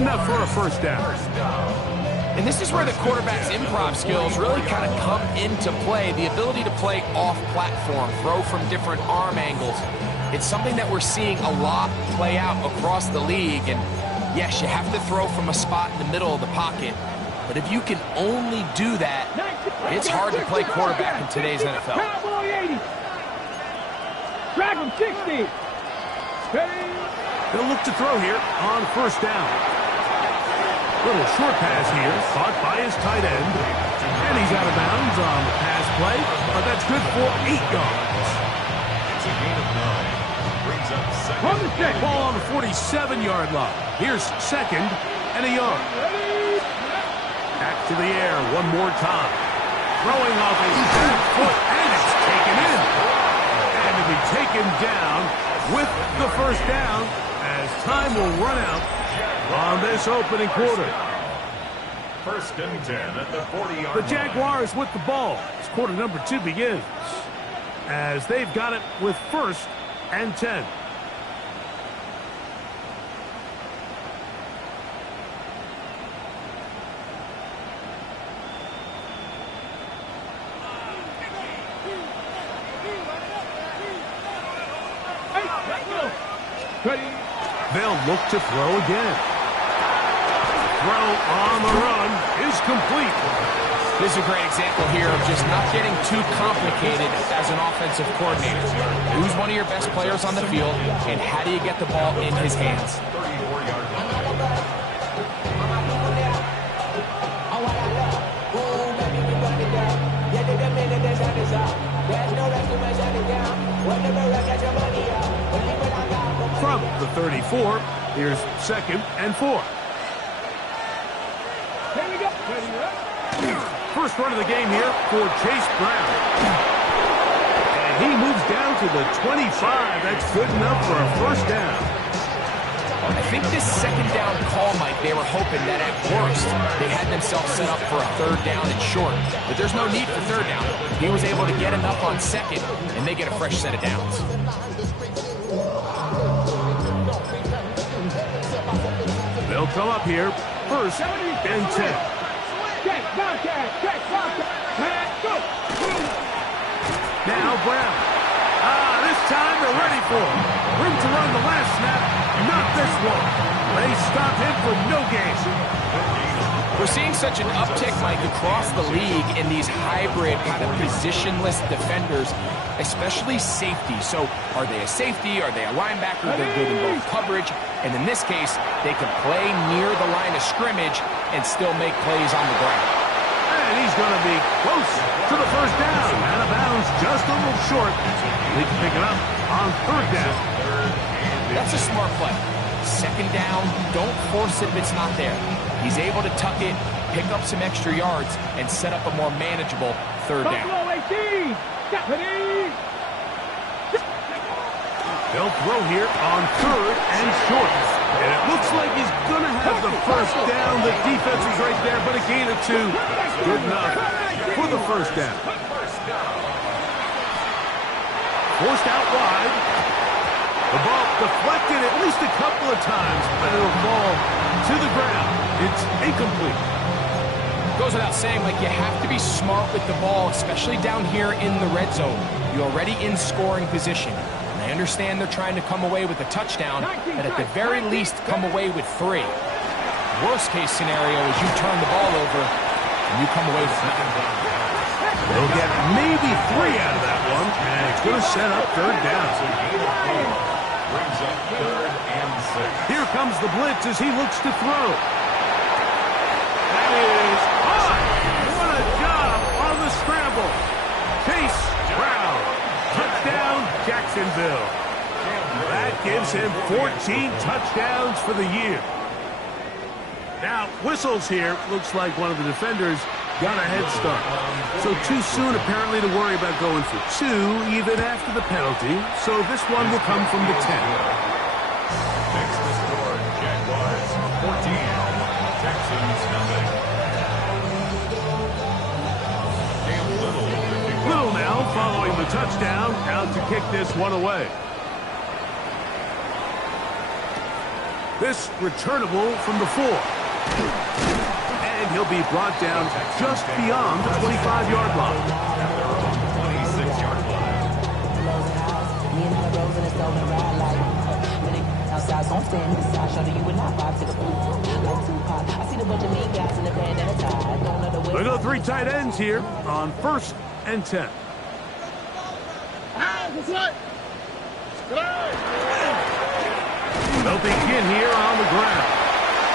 enough for a first down. And this is where the quarterback's improv skills really kind of come into play. The ability to play off-platform, throw from different arm angles. It's something that we're seeing a lot play out across the league. And yes, you have to throw from a spot in the middle of the pocket. But if you can only do that, it's hard to play quarterback in today's NFL. Cowboy 80. Drag him 60. They'll look to throw here on first down. Little short pass here, caught by his tight end. And he's out of bounds on the pass play. But that's good for 8 yards. It's a gain of 9. Brings up second. Ball on the 47-yard line. Here's second and a yard. Back to the air one more time. Throwing off his back foot, and it's taken in. And to be taken down with the first down as time will run out on this opening quarter. First and 10 at the 40-yard The line. Jaguars with the ball as quarter number 2 begins. As they've got it with first and 10. They'll look to throw again. Throw on the run is complete. This is a great example here of just not getting too complicated as an offensive coordinator. Who's one of your best players on the field, and how do you get the ball in his hands? 34-yard line. From the 34, here's second and 4. First run of the game here for Chase Brown. And he moves down to the 25. That's good enough for a first down. I think this second down call, Mike, they were hoping that at worst they had themselves set up for a third down and short. But there's no need for third down. He was able to get enough on second, and they get a fresh set of downs. They'll come up here first and 10. Now Brown. This time they're ready for him. Room to run the last snap. Not this one. They stop him for no gain. We're seeing such an uptick, Mike, across the league in these hybrid kind of positionless defenders, especially safety. So are they a safety? Are they a linebacker? They're good in both coverage. And in this case, they can play near the line of scrimmage and still make plays on the ground. And he's going to be close to the first down. Out of bounds, just a little short. They can pick it up on third down. That's a smart play. Second down, don't force it if it's not there. He's able to tuck it, pick up some extra yards, and set up a more manageable third down. They'll throw here on third and short. And it looks like he's going to have the first down. The defense is right there, but a gain of 2. Good enough for the first down. Forced out wide. The ball deflected at least a couple of times, but it'll fall to the ground. It's incomplete. Goes without saying, like, you have to be smart with the ball, especially down here in the red zone. You're already in scoring position. And I understand they're trying to come away with a touchdown, but at the very least, come away with 3. Worst case scenario is you turn the ball over and you come away with nothing. They'll get maybe 3 out of that one, and it's going to set up third down. Brings up third and 6. Here comes the blitz as he looks to throw. That is on. What a job on the scramble. Chase Brown. Touchdown, Jacksonville. That gives him 14 touchdowns for the year. Now, whistles here. Looks like one of the defenders got a head start. So too soon, apparently, to worry about going for 2, even after the penalty. So this one will come from the 10. Next to score, Jaguars 14, Texans nothing. Little now following the touchdown, out to kick this one away. This returnable from the 4. And he'll be brought down just beyond the 25-yard line. At their own 26-yard line. We go 3 tight ends here on 1st and 10. They'll begin here on the ground.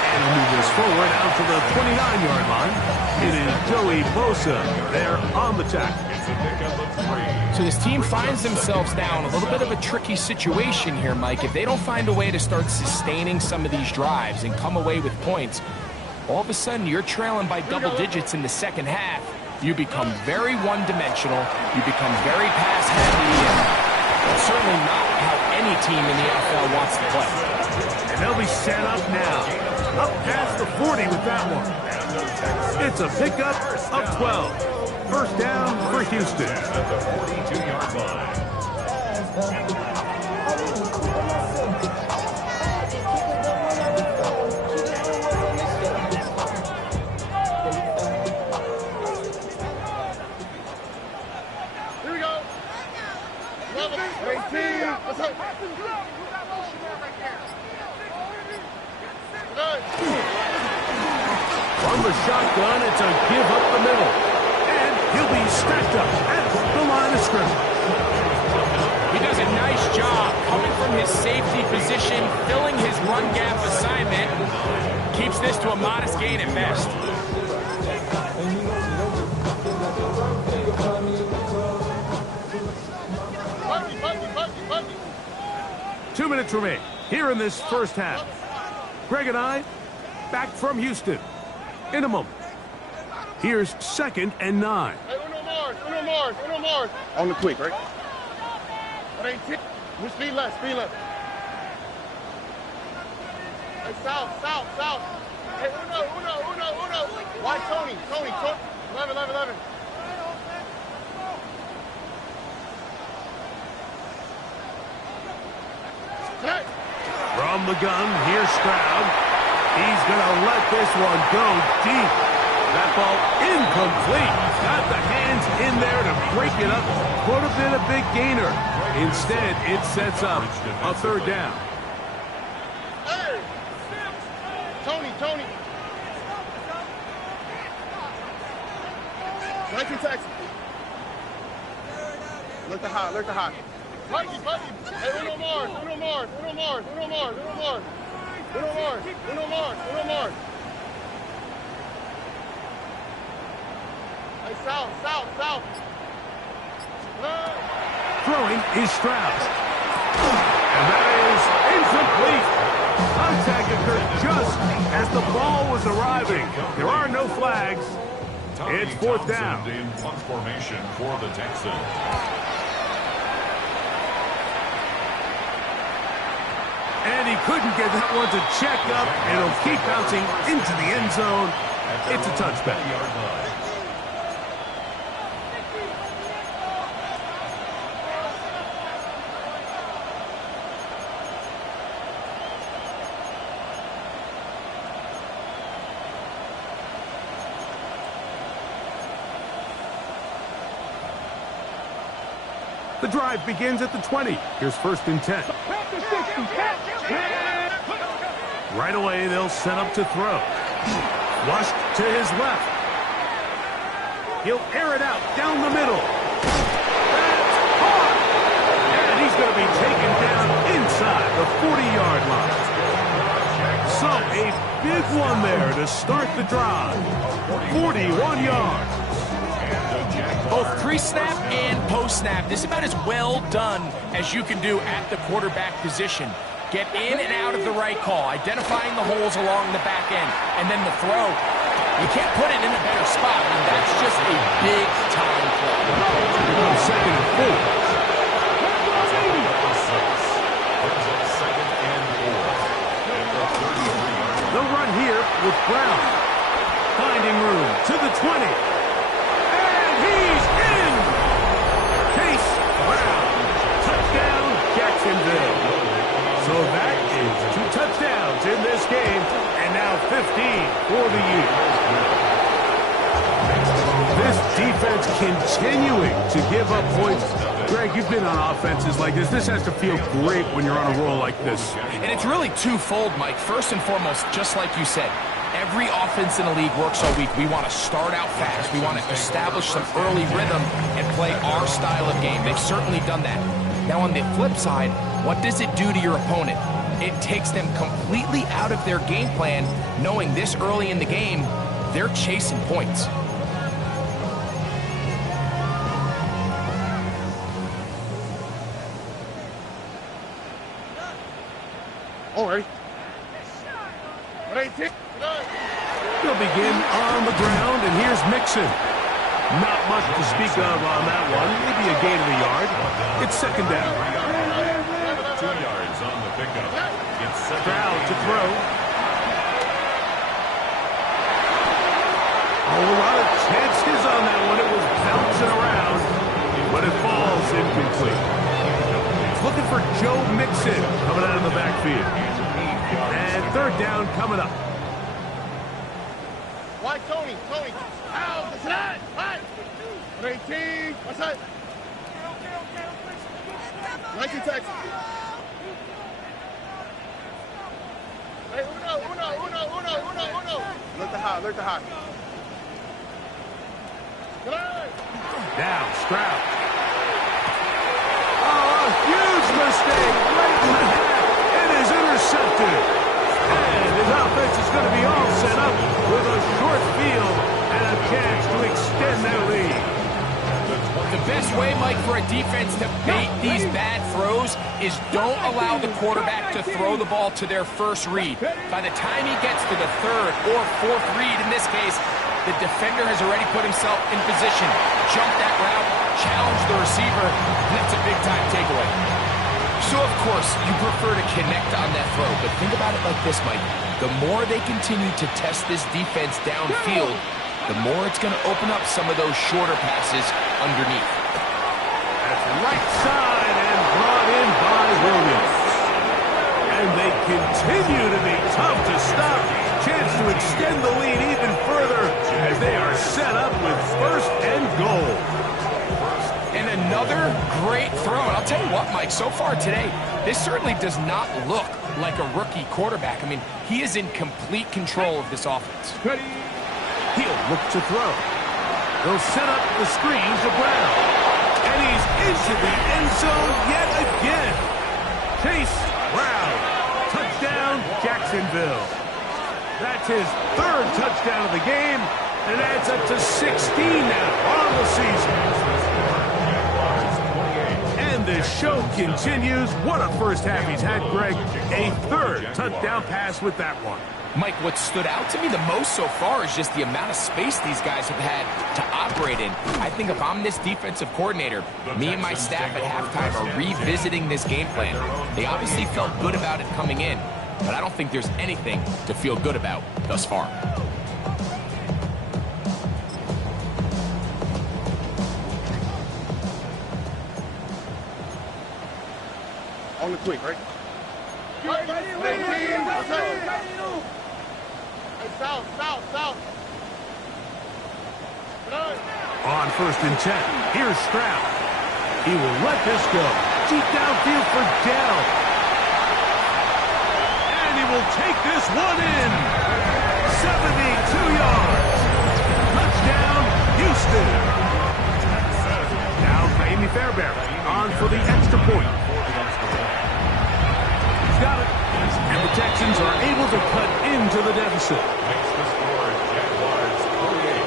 And he'll move this forward out to the 29-yard line. It is Joey Bosa there on the tackle. It's a pickup of 3. So this team finds themselves now in a little bit of a tricky situation here, Mike. If they don't find a way to start sustaining some of these drives and come away with points, all of a sudden you're trailing by double digits in the second half. You become very one-dimensional. You become very pass-heavy. And certainly not how any team in the NFL wants to play. And they'll be set up now. Up past the 40 with that one. It's a pickup of 12. First down for Houston. At the 42-yard line. Here we go. 11, 18. Let's go. From the shotgun, it's a give up the middle. And he'll be stacked up at the line of scrimmage. He does a nice job coming from his safety position, filling his run gap assignment. Keeps this to a modest gain at best. Bucky. 2 minutes remain here in this first half. Greg and I back from Houston in a moment. Here's 2nd and 9. Hey, Uno Mars. On the quick, right? 18. Speed left. Hey, south. Hey, Uno. Why Tony? 11. Hey. From the gun, here's Stroud. He's going to let this one go deep. That ball incomplete. Got the hands in there to break it up. Would have been a big gainer. Instead, it sets up a 3rd down. Hey. Tony. 19 Texas. Look the hot. Bucky. Hey, Uno Mars. Hey, south. Throwing is Stroud. And that is incomplete. Contact occurred just as the ball was arriving. There are no flags. It's 4th down. In punt formation for the Texans. And he couldn't get that one to check up, and it'll keep bouncing into the end zone. It's a touchback. The drive begins at the 20. Here's 1st and 10. Right away, they'll set up to throw. Flushed to his left. He'll air it out down the middle. That's caught! And he's going to be taken down inside the 40-yard line. So a big one there to start the drive. 41 yards. Both pre-snap and post-snap, this is about as well done as you can do at the quarterback position. Get in and out of the right call, identifying the holes along the back end, and then the throw. You can't put it in a better spot. I mean, that's just a big-time play. 2nd and 4. They'll run here with Brown. Finding room to the 20. And he's in! Chase Brown. Touchdown, Jacksonville. So that is 2 touchdowns in this game, and now 15 for the year. This defense continuing to give up points. Greg, you've been on offenses like this. This has to feel great when you're on a roll like this. And it's really twofold, Mike. First and foremost, just like you said, every offense in the league works all week. We want to start out fast. We want to establish some early rhythm and play our style of game. They've certainly done that. Now, on the flip side, what does it do to your opponent? It takes them completely out of their game plan, knowing this early in the game, they're chasing points. All right. They'll begin on the ground, and here's Mixon. Not much to speak of on that one. Maybe a gain of a yard. It's second down. 2 yards on the pickup. It's Stroud to throw. Oh, a lot of chances on that one. It was bouncing around, but it falls incomplete. He's looking for Joe Mixon coming out of the backfield. And third down coming up. Why, Tony? Out. That's it. Right. 18. What's that? 19 Texas. Hey, uno. Look the high. Down, Stroud. Oh, a huge mistake. Right in the half. It is intercepted. And his offense is going to be all set up with a short field and a chance to extend their lead. The best way, Mike, for a defense to bait these bad throws is don't allow the quarterback to throw the ball to their first read. By the time he gets to the third or fourth read, in this case, the defender has already put himself in position, jump that route, challenge the receiver, and that's a big-time takeaway. So, of course, you prefer to connect on that throw, but think about it like this, Mike. The more they continue to test this defense downfield, the more it's going to open up some of those shorter passes underneath. That's right side and brought in by Williams. And they continue to be tough to stop. Chance to extend the lead even further as they are set up with first and goal. And another great throw. And I'll tell you what, Mike, so far today, this certainly does not look like a rookie quarterback. I mean, he is in complete control of this offense. He'll look to throw. They'll set up the screen to Brown. And he's into the end zone yet again. Chase Brown. Touchdown, Jacksonville. That's his third touchdown of the game, and adds up to 16 now on the season. And the show continues. What a first half he's had, Greg. A third touchdown pass with that one. Mike, what stood out to me the most so far is just the amount of space these guys have had to operate in. I think if I'm this defensive coordinator, me and my staff at halftime are revisiting this game plan. They obviously felt good about it coming in, but I don't think there's anything to feel good about thus far. On the quick, right? South. On first and 10, here's Stroud. He will let this go. Deep downfield for Dell. And he will take this one in. 72 yards. Touchdown, Houston. Now Miami Fairbairn on for the extra point. He's got it. And the Texans are able to cut into the deficit. Makes the score Jaguars 48,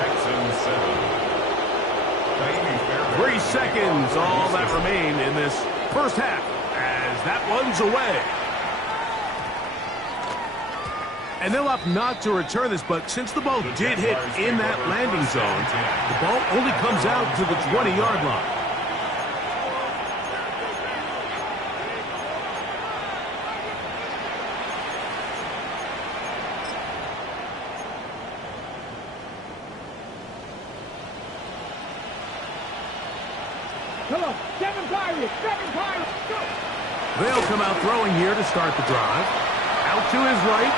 Texans 7. 3 seconds, all that remain in this first half as that one's away. And they'll opt not to return this, but since the ball did hit in that landing zone, the ball only comes out to the 20-yard line. Come on, seven Pirates, go! They'll come out throwing here to start the drive. Out to his right.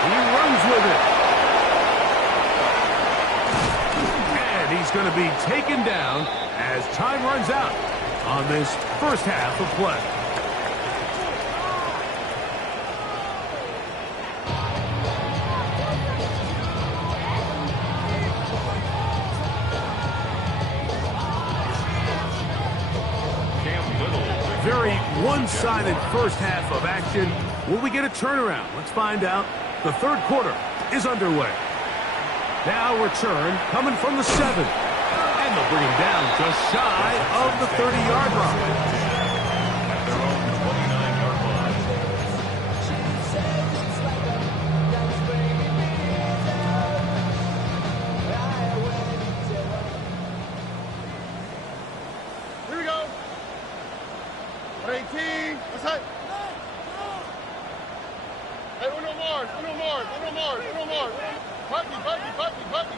He runs with it. And he's going to be taken down as time runs out on this first half of play. Very one-sided first half of action. Will we get a turnaround? Let's find out. The third quarter is underway. Now return coming from the 7. And they'll bring him down just shy of the 30-yard line. At their own 29-yard line. Here we go. 18. What's that? Hey, uno more. Bucky.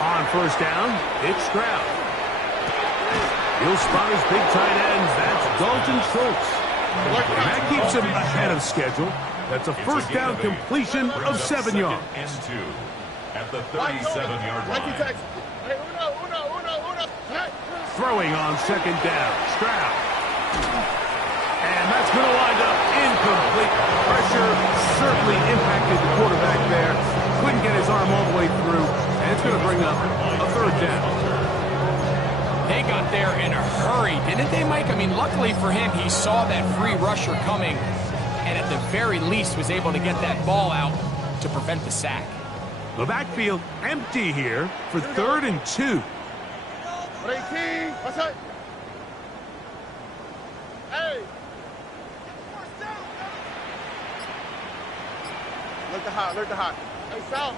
On first down, it's Stroud. He'll spot his big tight ends. That's Dalton Schultz. And that keeps him ahead of schedule. That's a first down completion of 7 yards. And 2 at the 37-yard line. Hey, uno. Throwing on second down, Stroud. And that's going to wind up incomplete. Pressure certainly impacted the quarterback there. Couldn't get his arm all the way through. And it's going to bring up a third down. They got there in a hurry, didn't they, Mike? I mean, luckily for him, he saw that free rusher coming and at the very least was able to get that ball out to prevent the sack. The backfield empty here for 3rd and 2. 18. What's that? Hey. Look the hot. Hey, south.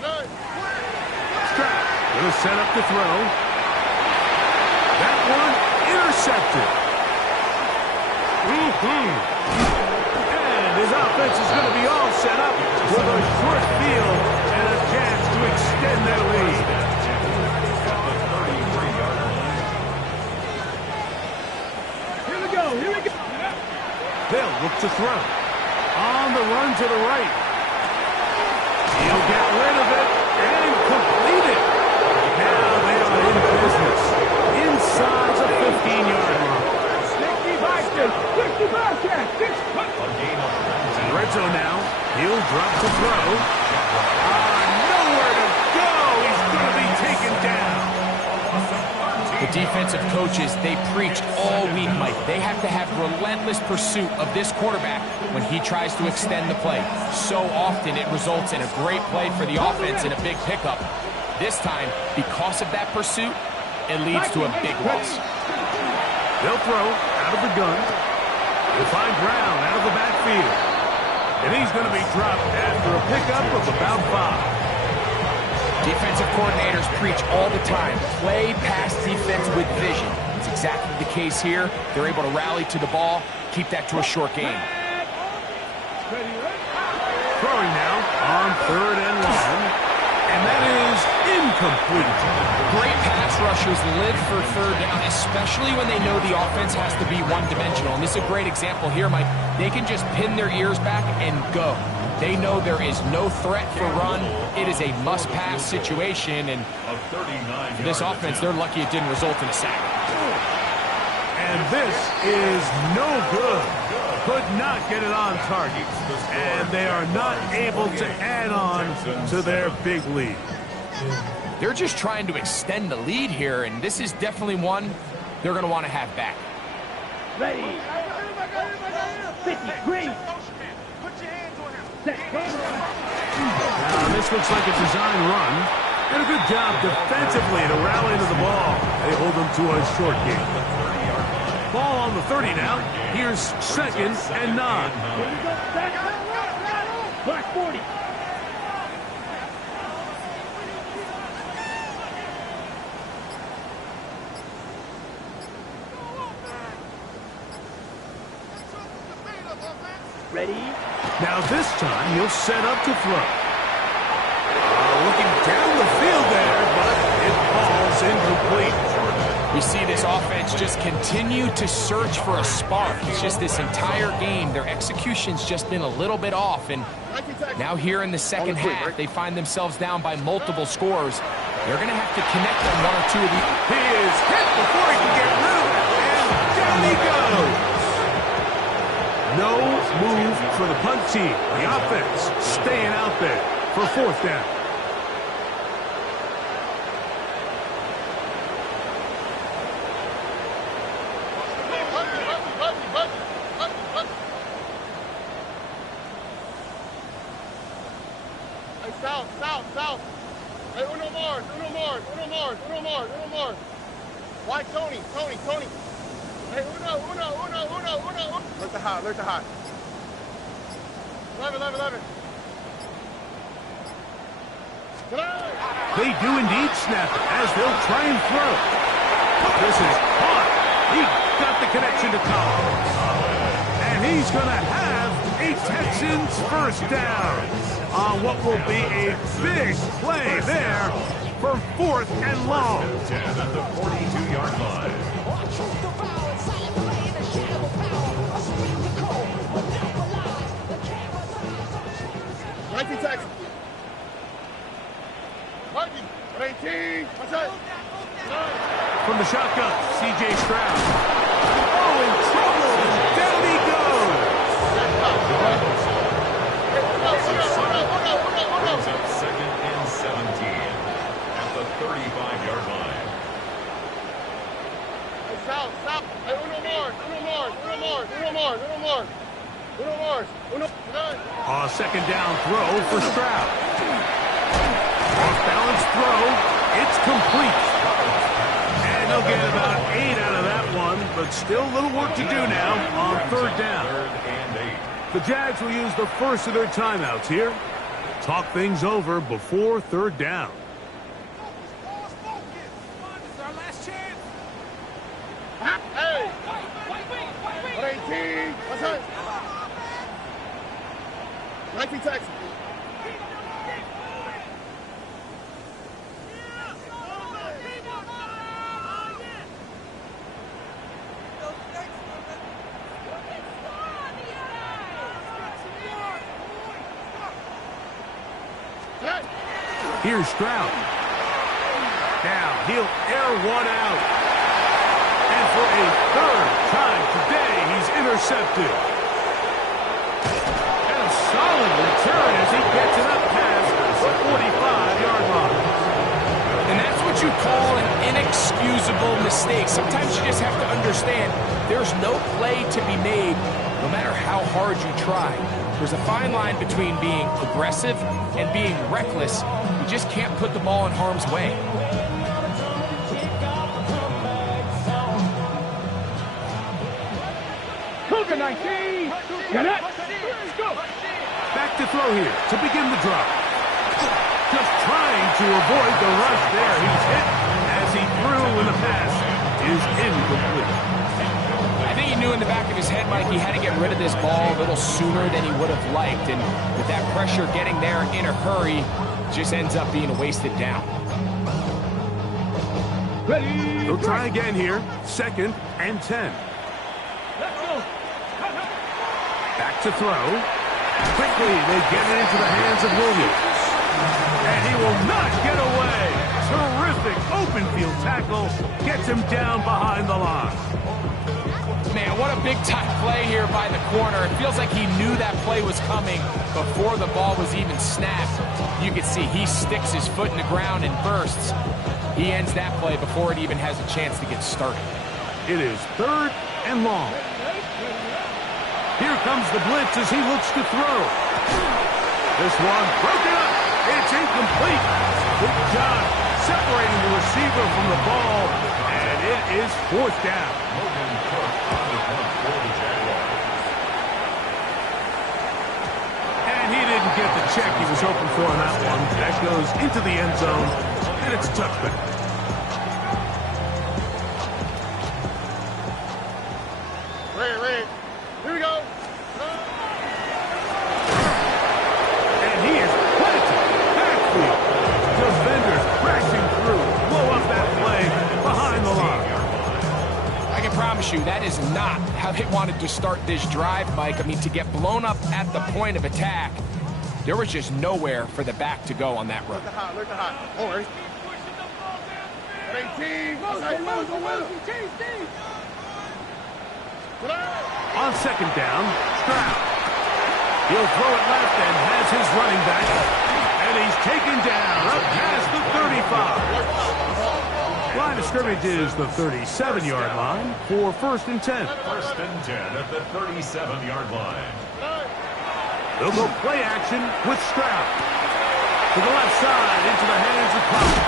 Good. Stroud will set up to throw. That one intercepted. And his offense is going to be all set up with a short field and a chance to extend their lead. Here we go. They'll look to throw. On the run to the right. He'll get rid of it and complete it. Now they are in business inside the 15-yard line. 65 catch. Red zone now. He'll drop to throw. Nowhere to go. He's going to be taken down. The defensive coaches, they preached all week, Mike. They have to have relentless pursuit of this quarterback when he tries to extend the play. So often it results in a great play for the offense and a big pickup. This time, because of that pursuit, it leads to a big loss. They'll throw out of the gun. They'll find Brown out of the backfield. And he's going to be dropped after a pickup of about 5. Defensive coordinators preach all the time, play pass defense with vision. It's exactly the case here. They're able to rally to the ball, keep that to a short game. Throwing now on 3rd and long. And that is incomplete. Great pass rushers live for 3rd down, especially when they know the offense has to be one-dimensional. And this is a great example here, Mike. They can just pin their ears back and go. They know there is no threat for run. It is a must-pass situation, and for this offense, they're lucky it didn't result in a sack. And this is no good. Could not get it on target. And they are not able to add on to their big lead. They're just trying to extend the lead here, and this is definitely one they're going to want to have back. Ready. 50, green. Now, this looks like a design run. And a good job defensively to rally to the ball. They hold them to a short game. Ball on the 30 now. Here's 2nd and 9. Black 40. Ready? Now this time he'll set up to throw. Looking down the field there, but it falls incomplete. We see this offense just continue to search for a spark. It's just this entire game, their execution's just been a little bit off. And now here in the second half, they find themselves down by multiple scores. They're going to have to connect on one or two of these. He is hit before he can get rid of it, and down he goes. No move for the punt team. The offense staying out there for fourth down. South. Hey, uno more. Why Tony? Hey, uno. Look to high. 11. They do indeed snap it as they'll try and throw. This is caught. He got the connection to Collins. And he's going to have a Texans first down on what will be a big play there for fourth and long. 10 at the 42-yard line. 19 Texans. 18. What's that? From the shotgun, C.J. Stroud. Oh, in trouble, and down he goes. Brings up 2nd and 17 at the 35-yard line. Stop. Hey, uno more. Second down throw for Stroud. Off-balance throw. It's complete. And they'll get about 8 out of that one, but still a little work to do now on third down. 3rd and 8. The Jags will use the first of their timeouts here. Talk things over before third down. Hey! 18. What's that? 19 Texans. Here's Stroud. Now he'll air one out. And for a third time today, he's intercepted. And a solid return as he gets it up past the 45-yard line. And that's what you call an inexcusable mistake. Sometimes you just have to understand there's no play to be made no matter how hard you try. There's a fine line between being aggressive and being reckless. You just can't put the ball in harm's way. Cougar 19. Got it. Let's go. Back to throw here to begin the drop. Just trying to avoid the rush there. He's hit as he threw, and the pass is incomplete. I think he knew in the back of his head, Mike, he had to get rid of this ball a little sooner than he would have liked. And with that pressure getting there in a hurry, it just ends up being a wasted down. Ready. He'll try again here. 2nd and 10. Let's go. Back to throw. Quickly, they get it into the hands of Williams. And he will not get away. Terrific open field tackle. Gets him down behind the line. Man, what a big-time play here by the corner. It feels like he knew that play was coming before the ball was even snapped. You can see he sticks his foot in the ground and bursts. He ends that play before it even has a chance to get started. It is 3rd and long. Here comes the blitz as he looks to throw. This one broken up. It's incomplete. Good job separating the receiver from the ball, and it is 4th down. And he didn't get the check he was hoping for on that one. That goes into the end zone, and it's a touchback. Ray. Here we go. you, that is not how they wanted to start this drive, Mike. I mean, to get blown up at the point of attack, there was just nowhere for the back to go on that run. Look at hot. Don't worry. 18. On second down, Stroud. He'll throw it left and has his running back. And he's taken down up past the 35. Line of scrimmage is the 37-yard line for 1st and 10. 1st and 10 at the 37-yard line. They'll go play action with Stroud. To the left side, into the hands of Powell.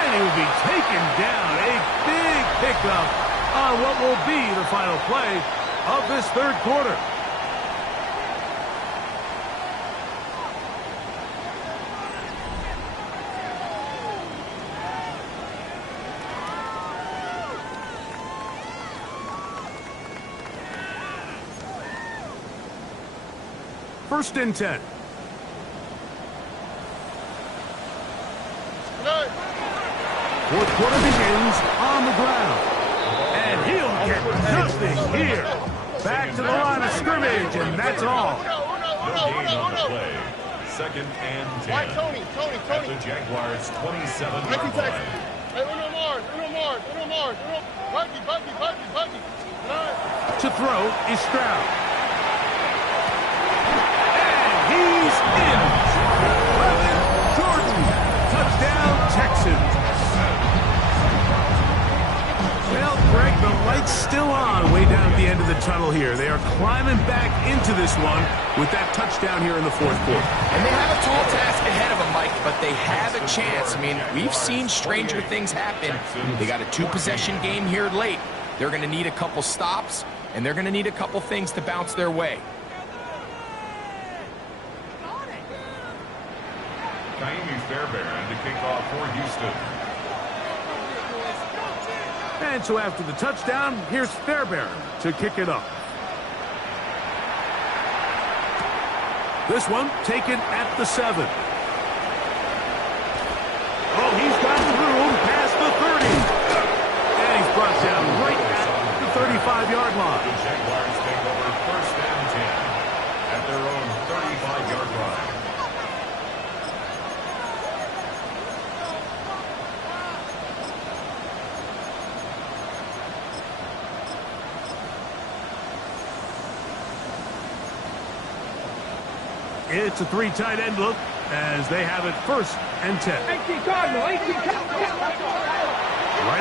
And he will be taken down. A big pickup on what will be the final play of this third quarter. First and 10. Fourth quarter begins on the ground. And he'll get nothing here. Back to the line of scrimmage, and that's all. No gain on the play. 2nd and 10. Right, Tony. At the Jaguars' 27-yard line. Hey, Uno Mars. Buggy. To throw is Stroud. He's in. Jordan. Touchdown, Texans. Well, Greg, the light's still on way down at the end of the tunnel here. They are climbing back into this one with that touchdown here in the fourth quarter. And they have a tall task ahead of them, Mike, but they have a chance. I mean, we've seen stranger things happen. They got a 2-possession game here late. They're going to need a couple stops, and they're going to need a couple things to bounce their way. Fairbairn to kick off for Houston. And so after the touchdown, here's Fairbairn to kick it up. This one taken at the 7. Oh, he's got room past the 30. And he's brought down right at the 35-yard line. The Jaguars take over 1st and 10 at their own 35-yard line. It's a 3 tight end look as they have it 1st and 10. 18 Cardinal. Right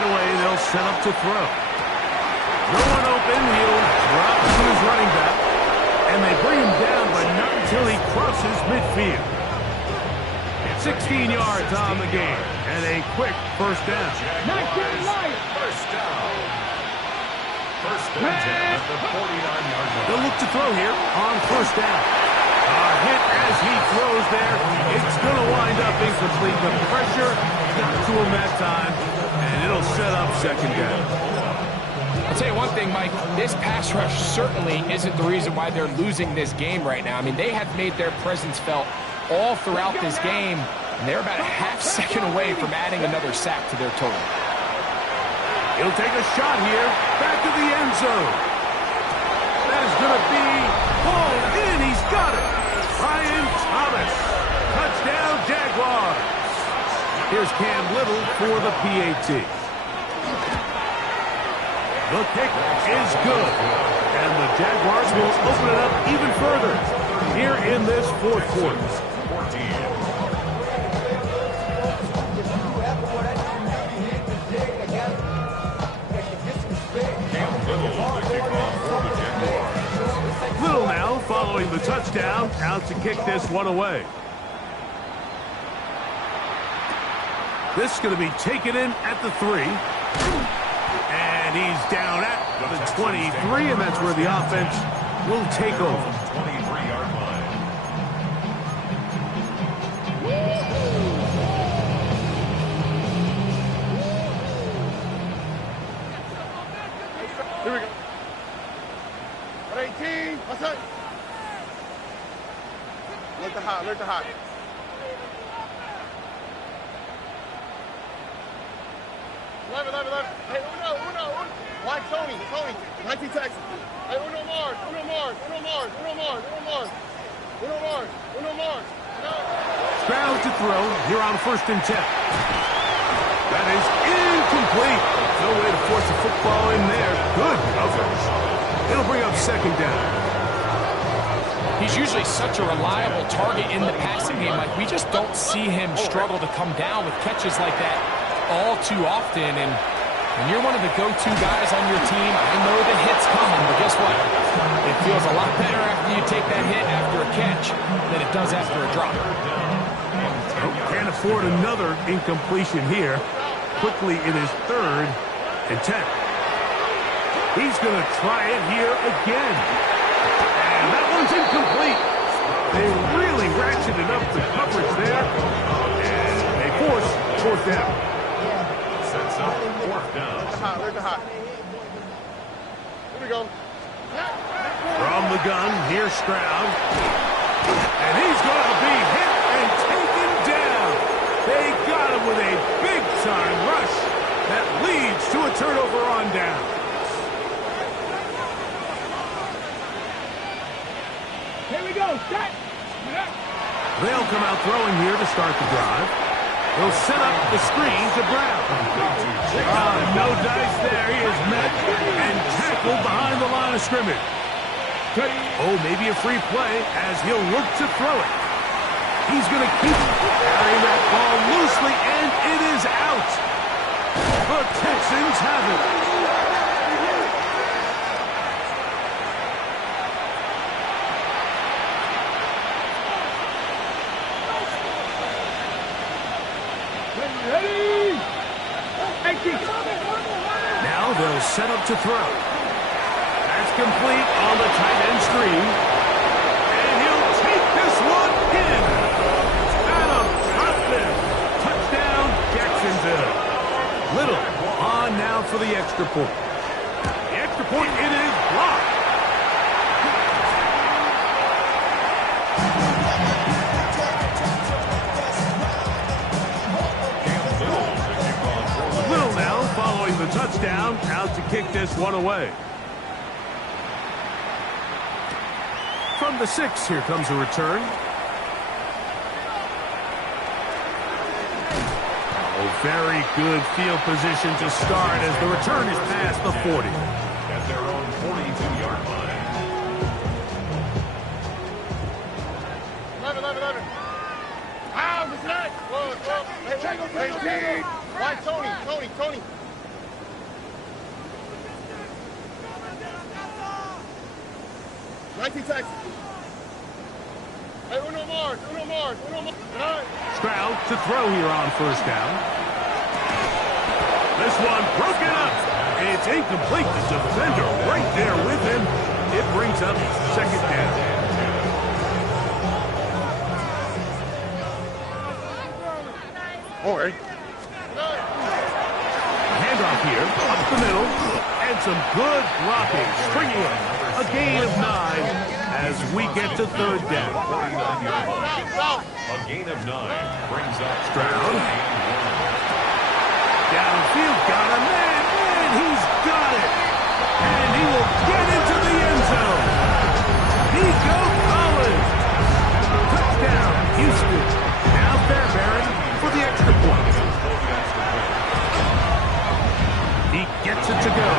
away, they'll set up to throw. No one open. He'll drop to his running back. And they bring him down, but not until he crosses midfield. 16 yards on the game. And a quick 1st down. 19 light. 1st down. 1st and 10 at the 49-yard line. They'll look to throw here on 1st down. A hit as he throws there. It's going to wind up incomplete. The pressure got to him that time, and it'll set up 2nd down. I'll tell you one thing, Mike. This pass rush certainly isn't the reason why they're losing this game right now. I mean, they have made their presence felt all throughout this game, and they're about a half second away from adding another sack to their total. He'll take a shot here. Back to the end zone. That is going to be pulled in. He's got it. Ryan Thomas. Touchdown, Jaguars. Here's Cam Little for the PAT. The kick is good. And the Jaguars will open it up even further here in this fourth quarter. 14. Little now following the touchdown, out to kick this one away. This is going to be taken in at the 3. And he's down at the 23, and that's where the offense will take over. 23-yard line. Here we go. 18. What's up? Look the hot. 11. Hey, Uno. Why Tony? 19 Texas. Hey, Uno Mars. Stroud to throw here on 1st and 10. That is incomplete. No way to force the football in there. Good coverage. It'll bring up 2nd down. He's usually such a reliable target in the passing game. Like, we just don't see him struggle to come down with catches like that all too often. And when you're one of the go-to guys on your team, I know the hit's coming, but guess what? It feels a lot better after you take that hit after a catch than it does after a drop. Can't afford another incompletion here. Quickly, it is 3rd and 10. He's going to try it here again. And that one's incomplete. They really ratcheted up the coverage there. And they force 4th down. Sets up 4th down. There's the hot. Here we go. From the gun, here's Stroud. And he's going to be hit and taken down. They got him with a big-time rush that leads to a turnover on down. Here we go. Set. They'll come out throwing here to start the drive. They'll set up the screen to Brown. No dice there. He is met and tackled behind the line of scrimmage. Oh, maybe a free play as he'll look to throw it. He's going to keep carrying that ball loosely, and it is out. The Texans have it. Ready. Now they'll set up to throw. That's complete on the tight end screen. And he'll take this one in. Adam Troutman. Touchdown, Jacksonville. Little on now for the extra point. The extra point, it is blocked. Little now following the touchdown, out to kick this one away. From the 6, here comes a return. Oh, very good field position to start as the return is past the 40. At their own 42-yard line. 11. Ow, it's not. Hey, why Tony? 19 Texas. Hey, Uno Mars. Stroud to throw here on 1st down. This one broken up. It's incomplete. The defender right there with him. It brings up 2nd down. All right. Handoff here, up the middle, and some good blocking, stringing up a gain of 9 as we get to 3rd down. A gain of 9 brings up Stroud. Downfield, got a man, and he's got it. And he will get into the end zone. Nico Collins. Touchdown, Houston. Now Fairbairn for the extra point. He gets it to go,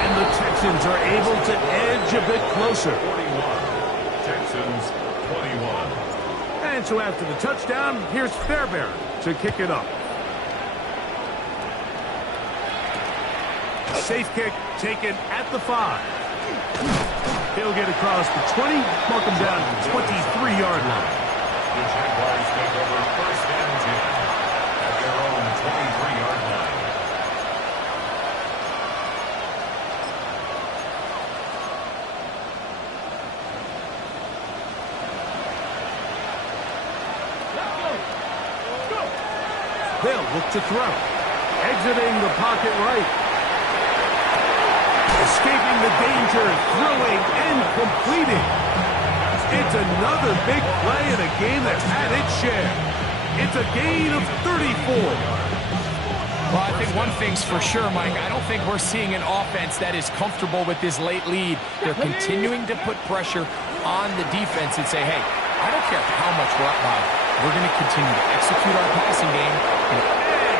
and the Texans are able to edge a bit closer. 41. Texans 21. And so after the touchdown, here's Fairbairn to kick it up. Safe kick taken at the 5. He'll get across the 20, mark him down at the 23-yard line. The Jaguars take over 1st and 10 at their own 23-yard line. They'll look to throw. Exiting the pocket right. Escaping the danger, throwing and completing. It's another big play in a game that had its share. It's a gain of 34. Well, I think one thing's for sure, Mike. I don't think we're seeing an offense that is comfortable with this late lead. They're continuing to put pressure on the defense and say, hey, I don't care how much we're up by. We're going to continue to execute our passing game. And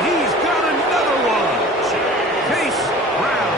he's got another one. Chase Brown.